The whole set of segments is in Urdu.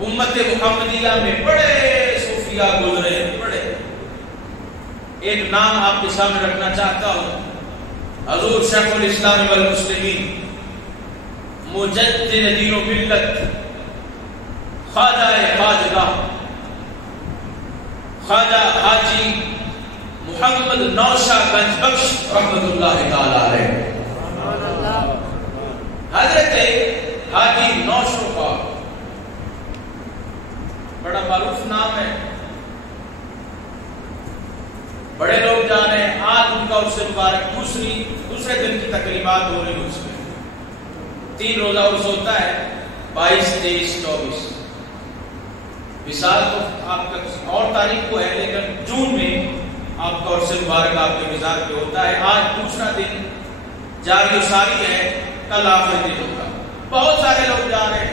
امت محمدیہ میں بڑے صوفیاء گزرے ہیں، بڑے. ایک نام آپ کے سامنے رکھنا چاہتا ہوں، حضور شیخ الاسلام والمسلمین مجدد دین و ملت خواجہ خواجگاہ خواجہ حاجی محمد نوشہ گنج بخش رحمت اللہ تعالی علیہ. حضرت حاجی نوشہ کا بڑا معروف نام ہے، بڑے لوگ جانے. آج ان کا اس سے مبارک دوسرے دن کی تقریبات ہو رہی ہیں. اس میں 3 روزہ عرس ہوتا ہے، 22، 23، 24. وصال تو آپ کا اور تاریخ کو ہے، لیکن جون میں آپ کا عرس مبارک آپ کے مزاج پہ ہوتا ہے. آج دوسرا دن جاری و ساری ہے، کل آخری دن ہوگا. بہت سارے لوگ جا رہے ہیں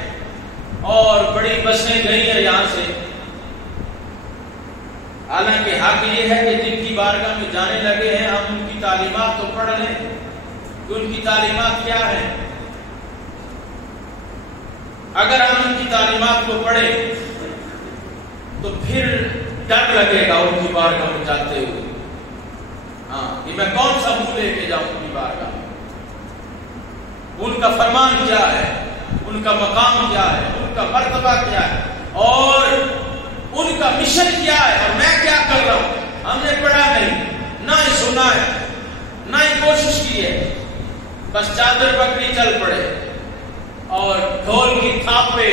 اور بڑی بسیں گئی ہیں یہاں سے. حالانکہ حق یہ ہے کہ جن کی بارگاہ میں جانے لگے ہیں ہم ان کی تعلیمات تو پڑھ لیں کہ ان کی تعلیمات کیا ہیں. اگر ہم ان کی تعلیمات کو پڑھیں تو پھر ڈر لگے گا ان کی بارگاہ میں جاتے ہوئے. ہاں، کہ میں کون سا منہ لے کے جاؤں ان کی بارگاہ میں. ان کا فرمان کیا ہے، ان کا مقام کیا ہے، ان کا مرتبہ کیا ہے اور ان کا مشن کیا ہے، اور میں کیا کر رہا ہوں. ہم نے پڑھا نہیں، نہ ہی سنا ہے، نہ ہی کوشش کی ہے. بس چادر پکڑی چل پڑے اور ڈھول کی تھاپ پہ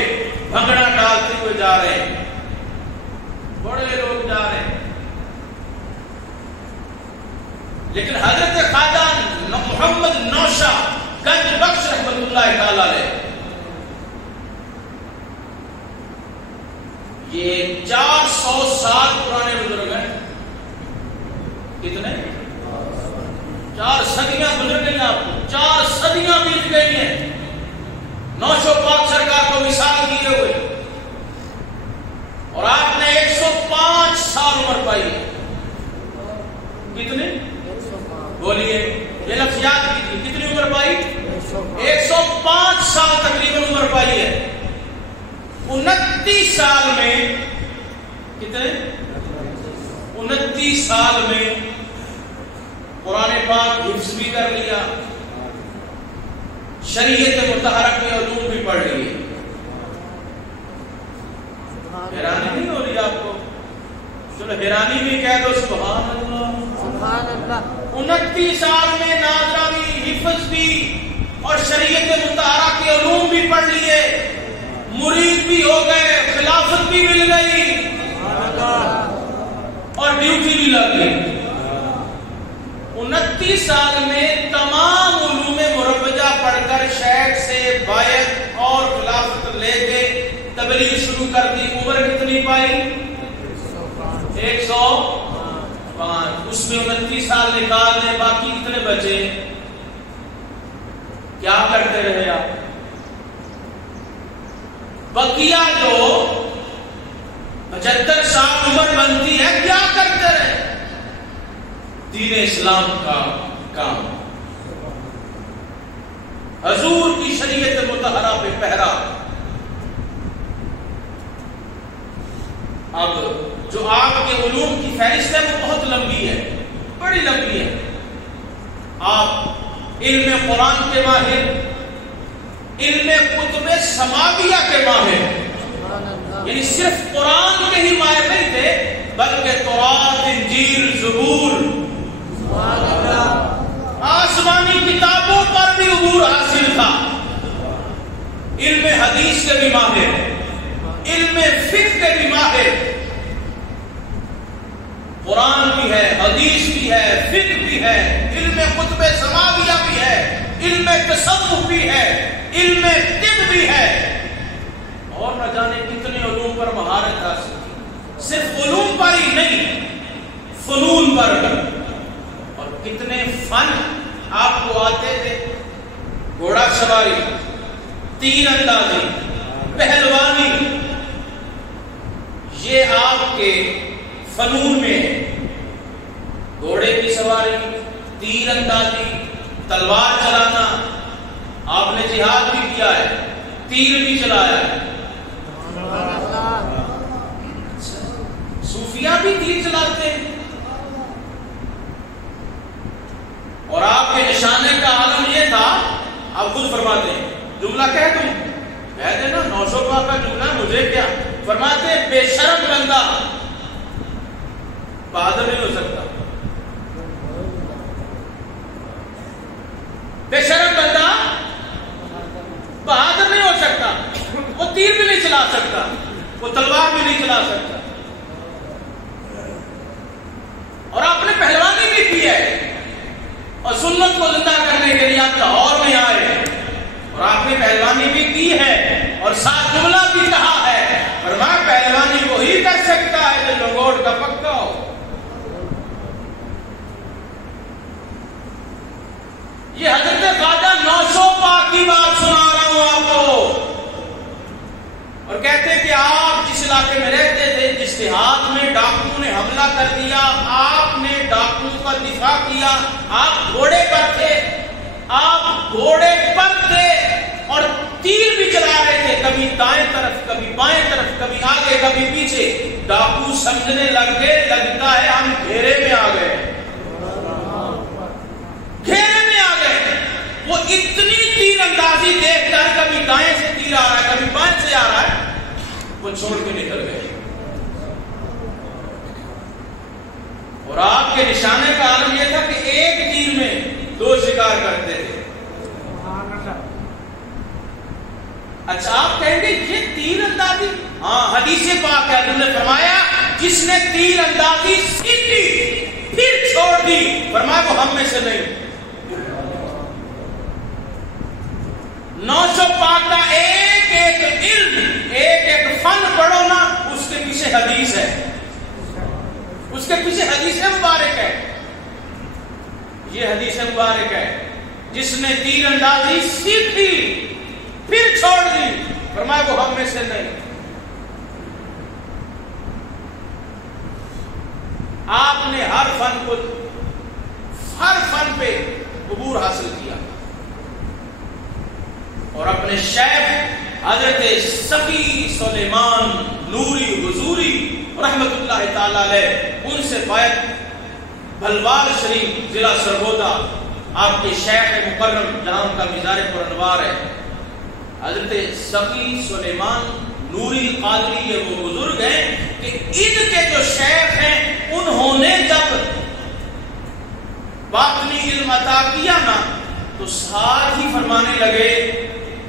بھنگڑا ڈالتے ہوئے جا رہے ہیں. بڑے لوگ جا رہے ہیں. لیکن حضرت خواجہ محمد نوشہ گنج بخش رحمت اللہ تعالی علیہ یہ 400 سال پرانے بزرگ ہیں. کتنے؟ 4 صدیاں گزر گئی. آپ کو 4 صدیاں بیت گئی ہیں نوشہ پاک سرکار کو وصال کیے ہوئے، اور آپ نے 105 سال عمر پائی ہے. کتنے؟ بولیے، یہ لفظ یاد کیجیے. کتنی عمر پائی؟ 105 سال تقریباً عمر پائی ہے. 29 سال میں کتنے؟ 29 سال میں قرآن پاک حفظ بھی کر لیا، شریعت مطہرہ کے علوم بھی پڑھ لیے. حیرانی نہیں ہو رہی آپ کو؟ چلو حیرانی بھی کہہ دو. سبحان اللہ، سبحان اللہ. 29 سال میں ناظرہ بھی، حفظ بھی اور شریعت مطہرہ کے علوم بھی پڑھ لیے، مرید بھی ہو گئے، خلافت بھی مل گئی اور ڈیوٹی بھی لگ گئی. 29 سال میں تمام علوم مربجہ پڑھ کر شیخ سے بیعت اور خلافت لے کے تبلیغ شروع کر دی. عمر کتنی پائی؟ 105. اس میں 29 سال نکال دیں، باقی کتنے بچے؟ کیا کرتے رہے آپ؟ بقیہ جو 75 سال عمر بنتی ہے کیا کرتے رہے؟ دین اسلام کا کام، حضور کی شریعت مطہرہ پہ پہرا. اب جو آپ کے علوم کی فہرست ہے وہ بہت لمبی ہے، بڑی لمبی ہے. آپ علم قرآن کے ماہر، علم کتب سماویہ کے ماہر، یعنی صرف قرآن کے ہی ماہر نہیں تھے بلکہ تورات، انجیل، زبور، آسمانی کتابوں پر بھی عبور حاصل تھا. علم حدیث کے بھی ماہر، علم فقہ کے بھی ماہر. قرآن بھی ہے، حدیث بھی ہے، فقہ بھی ہے، علم کتب سماویہ بھی ہے، علم تصوف بھی ہے، علم طب بھی ہے، اور نہ جانے کتنے علوم پر مہارت حاصل کی. صرف علوم پر ہی نہیں، فنون پر. اور کتنے فن آپ کو آتے تھے. گھوڑا سواری، تیر اندازی، پہلوانی، یہ آپ کے فنون میں ہے. گھوڑے کی سواری، تیر اندازی، تلوار چلانا. آپ نے جہاد بھی کیا ہے، تیر بھی چلایا ہے. تیر چلاتے ہیں. اور آپ کے نشانے کا عالم یہ تھا، آپ خود فرماتے ہیں جملہ کہہ دوں، کہہ دینا 900 پاک کا جملہ مجھے کیا. فرماتے ہیں بے شرم بندہ بہادر نہیں ہو سکتا. بے شرم بندہ بہادر نہیں ہو سکتا. وہ تیر بھی نہیں چلا سکتا، وہ تلوار بھی نہیں چلا سکتا. اور آپ نے پہلوانی بھی کی ہے، اور سنت کو زندہ کرنے کے لیے آپ لاہور میں آئے اور آپ نے پہلوانی بھی کی ہے، اور ساتھ جملہ بھی کہا ہے، فرمایا پہلوانی وہی کر سکتا ہے جو لنگوٹ کا پکا ہو. یہ حضرت خواجہ 900 پاک کی بات سنا رہا ہوں آپ کو. اور کہتے ہیں کہ آپ جس علاقے میں رہتے تھے، جس دیہات میں ڈاکو نے حملہ کر دیا، آپ نے ڈاکو کا دفاع کیا. آپ گھوڑے پر تھے، آپ گھوڑے پر تھے اور تیر بھی چلا رہے تھے، کبھی دائیں طرف کبھی بائیں طرف، کبھی آگے کبھی پیچھے. ڈاکو سمجھنے لگ گئے لگتا ہے ہم گھیرے میں آ گئے، گھیرے میں آ گئے. وہ اتنی تیر اندازی دیکھ کر کبھی دائیں سے تیر آ رہا ہے کبھی بائیں سے آ رہا ہے، وہ چھوڑ کے نکل گئے. اور آپ کے نشانے کا عالم یہ تھا کہ ایک تیر میں 2 شکار کرتے تھے. اچھا آپ کہیں گے یہ تیر اندازی، ہاں حدیث پاک ہے، حضور نے فرمایا جس نے تیر اندازی سیکھی پھر چھوڑ دی، فرمایا وہ ہم میں سے نہیں. 900 پاک کا ایک ایک علم، ایک ایک فن پڑھو نا، اس کے پیچھے حدیث ہے، اس کے پیچھے حدیث مبارک ہے. یہ حدیث مبارک ہے، جس نے تیر اندازی سیکھی پھر چھوڑ دی، فرمایا وہ ہم میں سے نہیں. آپ نے ہر فن پہ عبور حاصل کیا اور اپنے شیخ حضرت سقی سلیمان نوری حضوری رحمت اللہ تعالی علیہ، ان سے بیعت بھلوال شریف ضلع سرگودا، آپ کے شیخ مکرم جہاں کا مزار پر انوار ہے، حضرت سقی سلیمان نوری قادری، یہ وہ بزرگ ہیں کہ ان کے جو شیخ ہیں انہوں نے جب باطنی علم عطا کیا نا تو ساتھ ہی فرمانے لگے،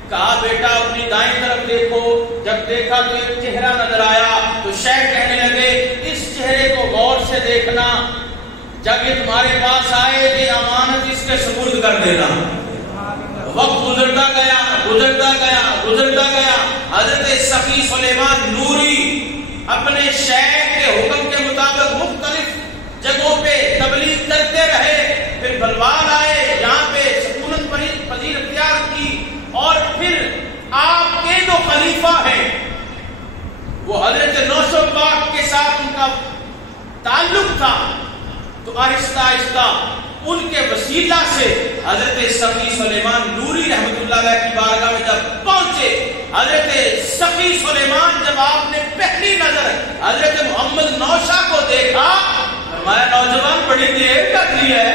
کہا بیٹا اپنی دائیں طرف دیکھو. جب دیکھا تو ایک چہرہ نظر آیا تو شیخ کہنے لگے اس چہرے کو غور سے دیکھنا، جب یہ تمہارے پاس آئے یہ امانت اس کے سپرد کر دینا. وقت گزرتا گیا گزرتا گیا گزرتا گیا. حضرت سقی سلیمان نوری اپنے شیخ کے حکم کے مطابق مختلف جگہوں پہ تبلیغ کرتے رہے. پھر بلوال آئے، یہاں پہ سکونت پذیر اختیار کی، اور پھر آپ کے جو خلیفہ ہیں وہ حضرت 900 پاک کے ساتھ ان کا تعلق تھا، تو آہستہ آہستہ ان کے وسیلہ سے حضرت سقی سلیمان نوری رحمت اللہ علیہ کی بارگاہ میں جب پہنچے، حضرت سقی سلیمان جب آپ نے پہلی نظر حضرت محمد نوشا کو دیکھا، فرمایا نوجوان بڑی دیر کر لی ہے،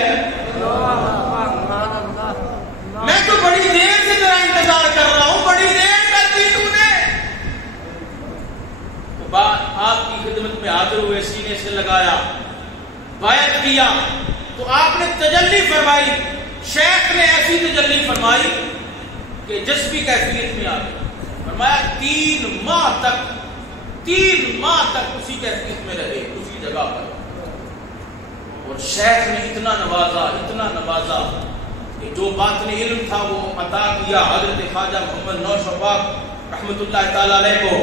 میں تو بڑی دیر سے تیرا انتظار کر رہا ہوں، بڑی دیر کر دی تو نے. تو آپ کی خدمت میں حاضر ہوئے، سینے سے لگایا، بیعت کیا، تو آپ نے تجلی فرمائی. شیخ نے ایسی تجلی فرمائی کہ جذبی کیفیت میں آ گئی. فرمایا 3 ماہ تک اسی کیفیت میں رہے، اسی جگہ پر. اور شیخ نے اتنا نوازا کہ جو باطنی علم تھا وہ عطا کیا حضرت خواجہ محمد نوشا پاک رحمت اللہ تعالی علیہ کو.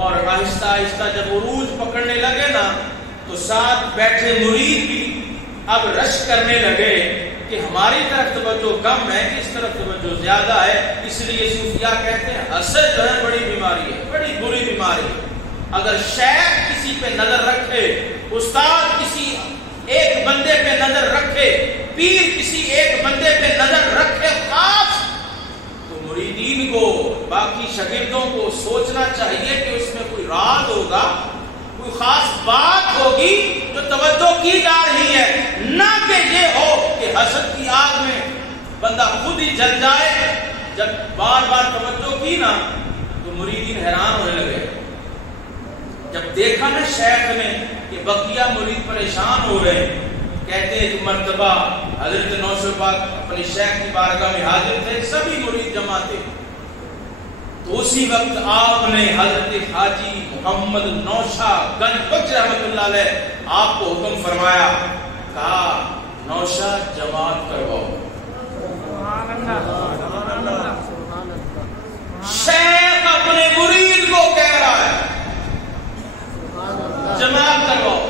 اور آہستہ آہستہ جب عروج پکڑنے لگے نا تو ساتھ بیٹھے مرید بھی اب رش کرنے لگے کہ ہماری طرف توجہ کم ہے، اس طرف توجہ زیادہ ہے. اس لیے صوفیاء کہتے ہیں حسد جو ہے بڑی بیماری ہے، بڑی بری بیماری ہے. اگر شیخ کسی پہ نظر رکھے، استاد کسی ایک بندے پہ نظر رکھے، پیر کسی ایک بندے پہ نظر رکھے خاص، تو مریدین کو، باقی شاگردوں کو سوچنا چاہیے کہ اس میں کوئی راز ہوگا، کوئی خاص بات ہوگی بندہ خود ہی جل جائے. جب بار بار توجہ کی نا تو مریدین حیران ہونے لگے. جب دیکھا نا شیخ نے کہ بقیہ مرید پریشان ہو رہے ہیں, کہتے ہیں کہ مرتبہ حضرت نوشو پاک اپنی شیخ کی بارگاہ میں حاضر تھے, سبھی مرید جمع تھے. تو اسی وقت آپ نے حضرت حاجی محمد نوشا گنج بخش رحمت اللہ علیہ آپ کو حکم فرمایا, کہا نوشا جماعت کرواؤ. شیخ اپنے مرید کو کہہ رہا ہے جماعت کرواؤ.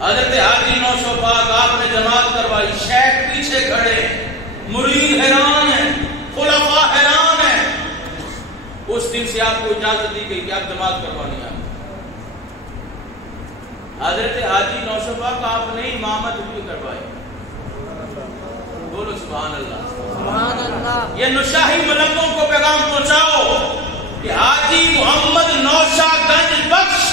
حضرت حاجی نوشو پاک آپ نے جماعت کروائی. شیخ پیچھے کھڑے, مرید حیران ہیں, خلفاء حیران ہیں. اس دن سے آپ کو اجازت دی گئی کہ آپ جماعت کروانی ہے. حضرت حاجی نوشو پاک آپ نے امامت بھی کروائی. بولو سبحان اللہ. سبحان اللہ. یہ نشاہی ملکوں کو پیغام پہنچاؤ کہ حاجی محمد نوشا گنج بخش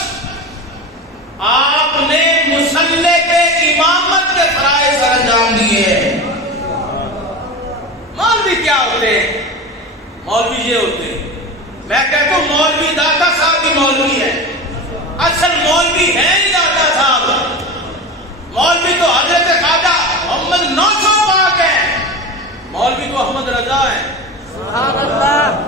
آپ نے مصلی پہ امامت کے فرائض سر انجام دیے. مولوی کیا ہوتے ہیں؟ مولوی یہ ہوتے ہیں, میں کہتا ہوں مولوی داتا صاحب بھی مولوی ہے, اصل مولوی ہے ہی داتا صاحب. مولوی تو حضرت خواجہ محمد نوشو پاک ہے, مولوی تو احمد رضا ہے. سبحان اللہ.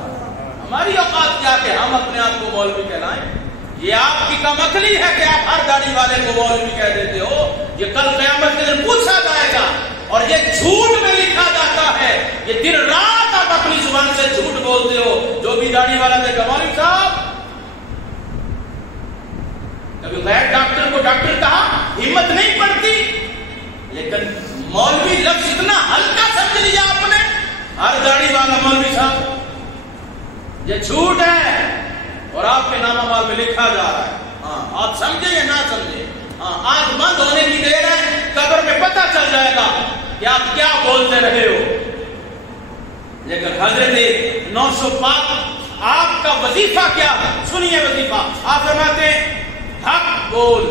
ہماری اوقات کیا کہ ہم اپنے آپ کو مولوی کہلائیں؟ یہ آپ کی کم عقلی ہے کہ آپ ہر داڑھی والے کو مولوی کہہ دیتے ہو. یہ کل قیامت کے دن پوچھا جائے گا, اور یہ جھوٹ میں لکھا جاتا ہے. یہ دن رات آپ اپنی زبان سے جھوٹ بولتے ہو. جو بھی داڑھی والا دیکھا, مولوی صاحب, کبھی غیر ڈاکٹر کو ڈاکٹر کہا, ہمت نہیں پڑتی. لیکن مولوی لفظ اتنا ہلکا سمجھ لیا آپ نے, ہر داڑھی والا مولوی صاحب. یہ جھوٹ ہے اور آپ کے نام اعمال میں لکھا جا رہا ہے. ہاں, آپ سمجھے یا نہ سمجھے, ہاں, آنکھ بند ہونے کی دیر ہے, قبر میں پتہ چل جائے گا کہ آپ کیا بولتے رہے ہو. لیکن حضرت نوشو پاک آپ کا وظیفہ کیا ہے؟ سنیے وظیفہ. آپ فرماتے ہیں حق بول.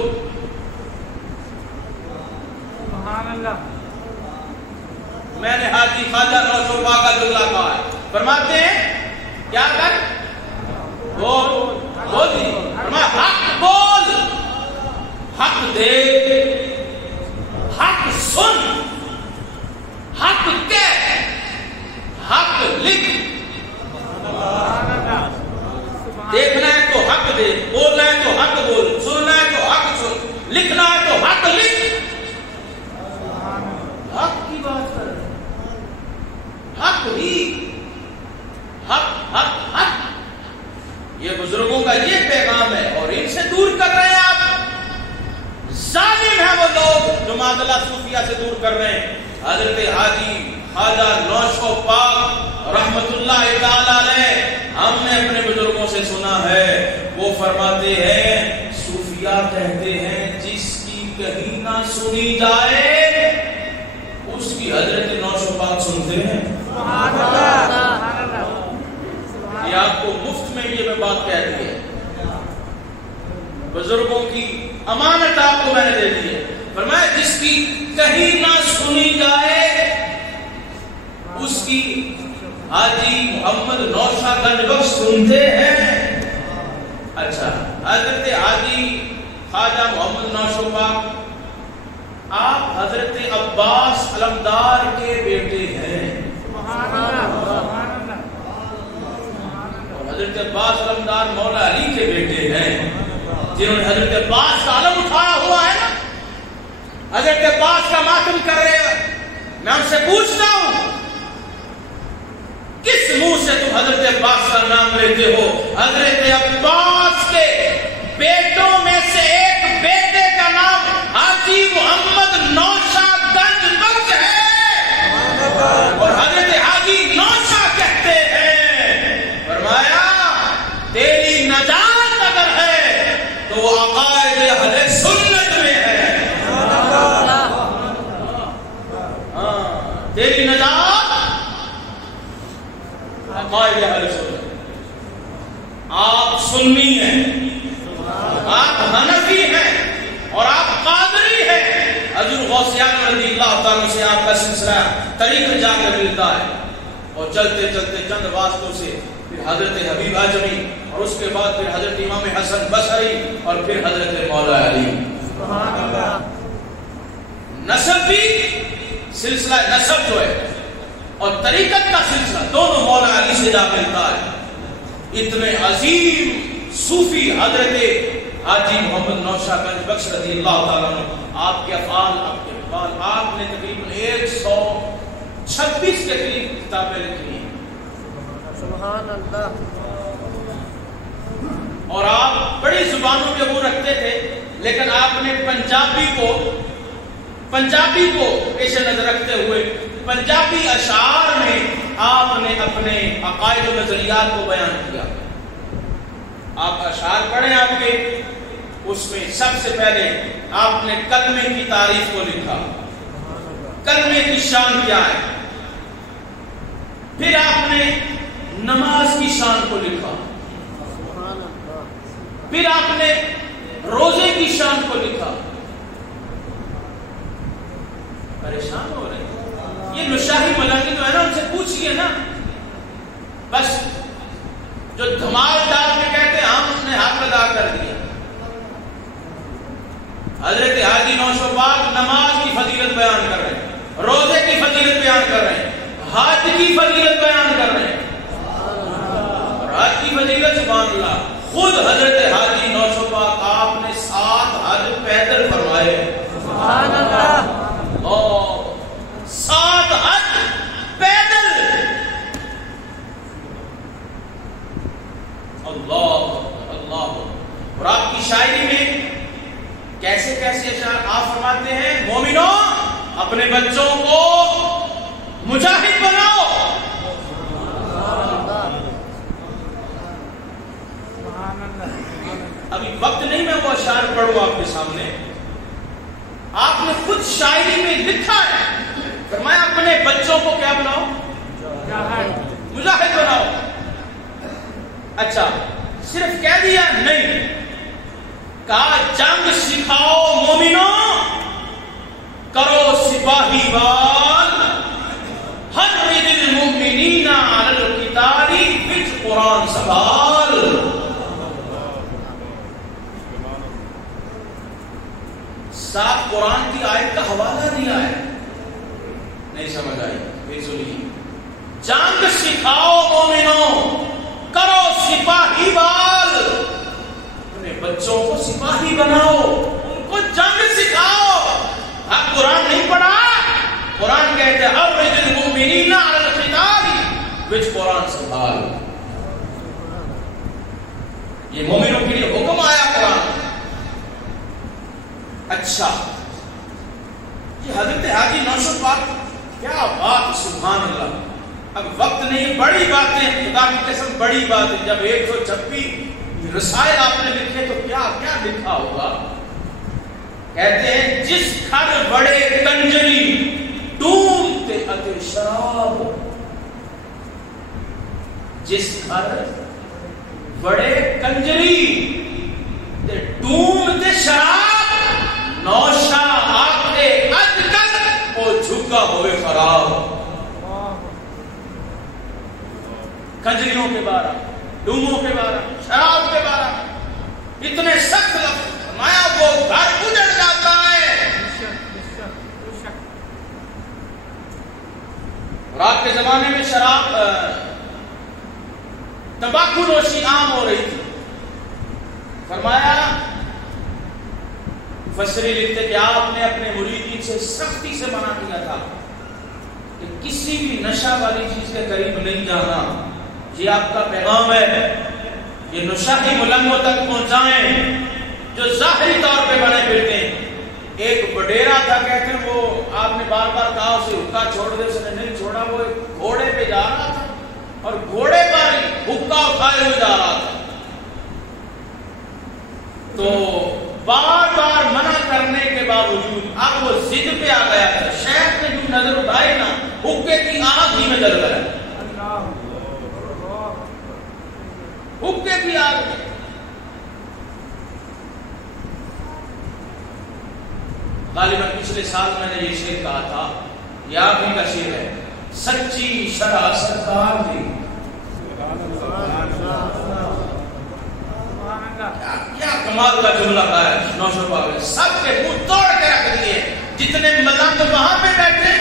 سبحان اللہ. میں نے حاجی خواجہ نوشو پاک کا جملہ کہا ہے. فرماتے ہیں کیا کر بول, بول دی. فرمایا حق بول, حق دے, حق سن, حق کہہ, حق لکھ. دیکھنا ہے تو حق دے, بولنا ہے تو حق بول, سننا ہے تو حق سن, لکھنا ہے تو حق لکھ. حق کی بات کر, حق ہی, حق حق حق. یہ بزرگوں کا یہ پیغام ہے, اور ان سے دور کر رہے ہیں آپ. ظالم ہیں وہ لوگ جو معاملہ صوفیہ سے دور کر رہے ہیں. حضرت حاجی خواجہ نوشو پاک رحمت اللہ تعالی علیہ, ہم نے اپنے بزرگوں سے سنا ہے, وہ فرماتے ہیں, صوفیہ کہتے ہیں جس کی کہیں نہ سنی جائے اس کی حضرت نوشو پاک سنتے ہیں. سبحان اللہ. یہ آپ کو مفت میں یہ بات کہہ دی ہے, بزرگوں کی امانت آپ کو میں نے دے دی ہے. فرمایا جس کی کہیں نہ سنی جائے اس کی حاجی محمد نوشا گنج بخش سنتے ہیں. اچھا, حضرت حاجی خواجہ محمد نوشو پاک آپ حضرت عباس علمدار کے بیٹے ہیں. حضرت عباس علمدار مولا علی کے بیٹے ہیں, جنہوں نے حضرت عباس کا علم اٹھایا ہوا ہے نا, حضرت عباس کا ماتم کر رہے ہیں. میں ان سے پوچھتا ہوں کس منہ سے تم حضرت عباس کا نام لیتے ہو؟ حضرت عباس کے بیٹوں میں سے ایک بیٹے کا نام حاجی محمد نوشا گنج بخش ہے, اور حضرت حاجی نوشا کہتے ہیں. فرمایا تیری نجات اگر ہے تو وہ عقائد اہل سنت میں ہے. تیری نجات عقائد اہل سنت. آپ سنی ہیں, آپ حنفی ہیں, اور آپ قادری ہیں, حضرت غوث اعظم رضی اللہ تعالیٰ سے آپ کا سلسلہ طریقہ جا کر ملتا ہے، اور چلتے چلتے چند واسطوں سے پھر حضرت حبیب اعظمی، اور اس کے بعد پھر حضرت امام حسن بصری، اور پھر حضرت مولا علی. سبحان اللہ. نسب بھی، سلسلہ نسب جو ہے اور طریقت کا سلسلہ دونوں مولا علی سے جا ملتا ہے. اتنے عظیم صوفی حضرت حاجی محمد نوشہ گنج بخش رضی اللہ تعالیٰ عنہ، آپ کے افعال، آپ نے تقریباً 126 کے قریب کتابیں لکھی ہیں. سبحان اللہ. اور آپ بڑی زبانوں کے وہ رکھتے تھے، لیکن آپ نے پنجابی کو پیش نظر رکھتے ہوئے پنجابی اشعار میں آپ نے اپنے عقائد و نظریات کو بیان کیا. آپ اشعار پڑھیں آپ کے، اس میں سب سے پہلے آپ نے کلمے کی تعریف کو لکھا، کلمے کی شان کیا ہے. پھر آپ نے نماز کی شان کو لکھا. پھر آپ نے روزے کی شان کو لکھا. پریشان ہو رہے ہیں؟ یہ نشاہی ملنگ جو ہے نا، ان سے پوچھئے نا. بس جو دھمال ڈال کے کہتے ہیں ہم نے ہاتھ لگا کر دیا. حضرت حاجی نوشہ پاک نماز کی فضیلت بیان کر رہے ہیں، روزے کی فضیلت بیان کر رہے ہیں، حج کی فضیلت بیان کر رہے ہیں. اور حج کی فضیلت سبحان اللہ، خود حضرت حاجی نوشہ پاک آپ نے 7 حج پیدل فرمائے. سبحان اللہ. 7 حج پیدل. اللہ اللہ. اور آپ کی شاعری میں کیسے کیسے اشعار آپ فرماتے ہیں، مومنوں اپنے بچوں کو مجاہد بناؤ. ابھی وقت نہیں میں وہ اشعار پڑھوں آپ کے سامنے. آپ نے خود شاعری میں لکھا ہے، فرمایا اپنے بچوں کو کیا بناؤ؟ مجاہد بناؤ. اچھا صرف کہہ دیا نہیں، کہا جنگ سکھاؤ مومنوں، کرو سپاہی وال، حرد المؤمنین علی القتال، وچ قرآن سنبھال. ساتھ قرآن کی آیت کا حوالہ دیا ہے. نہیں سمجھ آئی؟ پھر سنیے، جنگ سکھاؤ مومنوں، کرو سپاہی وال، اپنے بچوں کو سپاہی بناؤ، ان کو جنگ سکھاؤ. آپ قرآن نہیں پڑھا؟ قرآن کہتے ہیں حرد المؤمنین علی القتال، وچ قرآن سنبھال. یہ مومنوں کے لیے حکم آیا قرآن. اچھا یہ حضرت حاجی نوشہ پاک، کیا بات، سبحان اللہ. اب وقت نہیں، بڑی باتیں، خدا کی قسم بڑی بات ہے. جب 126 رسائل آپ نے لکھے تو کیا کیا لکھا ہوگا. کہتے ہیں جس گھر بڑے کنجری ڈومتے اتے شراب، جس گھر بڑے کنجری ڈومتے شراب، نوشہ آتے اج تک وہ جھکا ہوئے خراب. کنجریوں کے بارے، ڈوموں کے بارے، شراب کے بارے اتنے سخت لفظ فرمایا، وہ گھر اجڑ جاتا ہے. اور آپ کے زمانے میں شراب، تمباکو نوشی عام ہو رہی تھی. فرمایا مفسرین لکھتے کہ آپ نے اپنے مریدین سے سختی سے منع کیا تھا کہ کسی بھی نشہ والی چیز کے قریب نہیں جانا. یہ آپ کا پیغام ہے. یہ نشاہی ملنگوں تک پہنچائیں جو ظاہری طور پہ بنے پھرتے ہیں. ایک بڈیرا تھا، کہتے ہیں وہ آپ نے بار بار کہا اسے حکا چھوڑ دے، اس نے نہیں چھوڑا. وہ ایک گھوڑے پہ جا رہا تھا اور گھوڑے پر حکا اٹھائے ہوئے جا رہا تھا. تو بار بار منع کرنے کے باوجود اب وہ ضد پہ آ گیا تھا. شیخ نے جو نظر اٹھائے نا، حکے کی آگ ہی میں جل گیا. حکے کی آگ میں. غالباً پچھلے سال میں نے یہ شعر کہا تھا، یہ آپ ہی کا شعر ہے، سچی شرع سرکار دی۔ کیا کمال کا جملہ کہا ہے نوشو پاک نے، سب کے منہ توڑ کے رکھ دیے، جتنے ملنگ وہاں پہ بیٹھے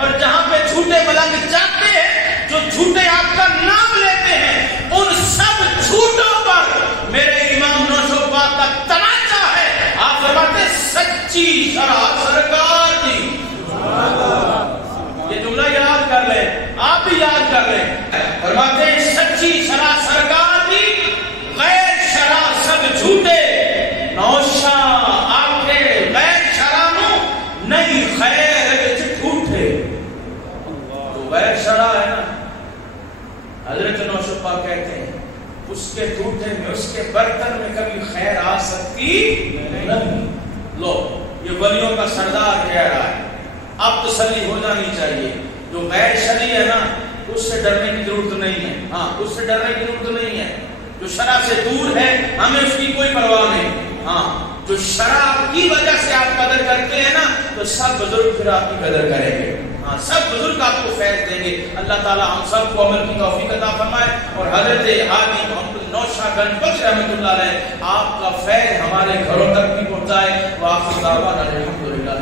اور جہاں پہ جھوٹے ملنگ جاتے ہیں، جو جھوٹے آپ کا نام لیتے ہیں، ان سب جھوٹوں پر میرے امام نوشو پاک کا تماچا ہے۔ آپ فرماتے سچی شرع سرکار دی۔ یہ جملہ یاد کر لیں، آپ بھی یاد کر لیں۔ فرماتے ہیں سچی شرع سرکار دی، غیر شرع سب جھوٹے، نوشا آکھے غیر شرع نو نہیں خیر وچ ٹھوٹے۔ تو غیر شرع ہے نا، حضرت نوشو پاک کہتے ہیں اس کے ٹوٹے میں، اس کے برتن میں کبھی خیر آ سکتی نہیں۔ لو یہ ولیوں کا سردار کہہ رہا ہے، اب تسلی ہو جانی چاہیے۔ جو غیر شرعی ہے نا اس سے ڈرنے کی ضرورت نہیں ہے، ہاں اس سے ڈرنے کی ضرورت نہیں ہے۔ جو شرع سے دور ہے ہمیں اس کی کوئی پرواہ نہیں، ہاں جو شرع کی وجہ سے آپ قدر کرتے ہیں نا تو سب بزرگ پھر آپ کی قدر کریں گے، ہاں سب بزرگ آپ کو فیض دیں گے۔ اللہ تعالی ہم سب کو عمل کی توفیق عطا فرمائے، اور حضرت حاجی محمد نوشا گنج رحمۃ اللہ علیہ آپ کا فیض ہمارے گھروں تک بھی پہنچائے۔ وآخر دعوانا الحمدللہ۔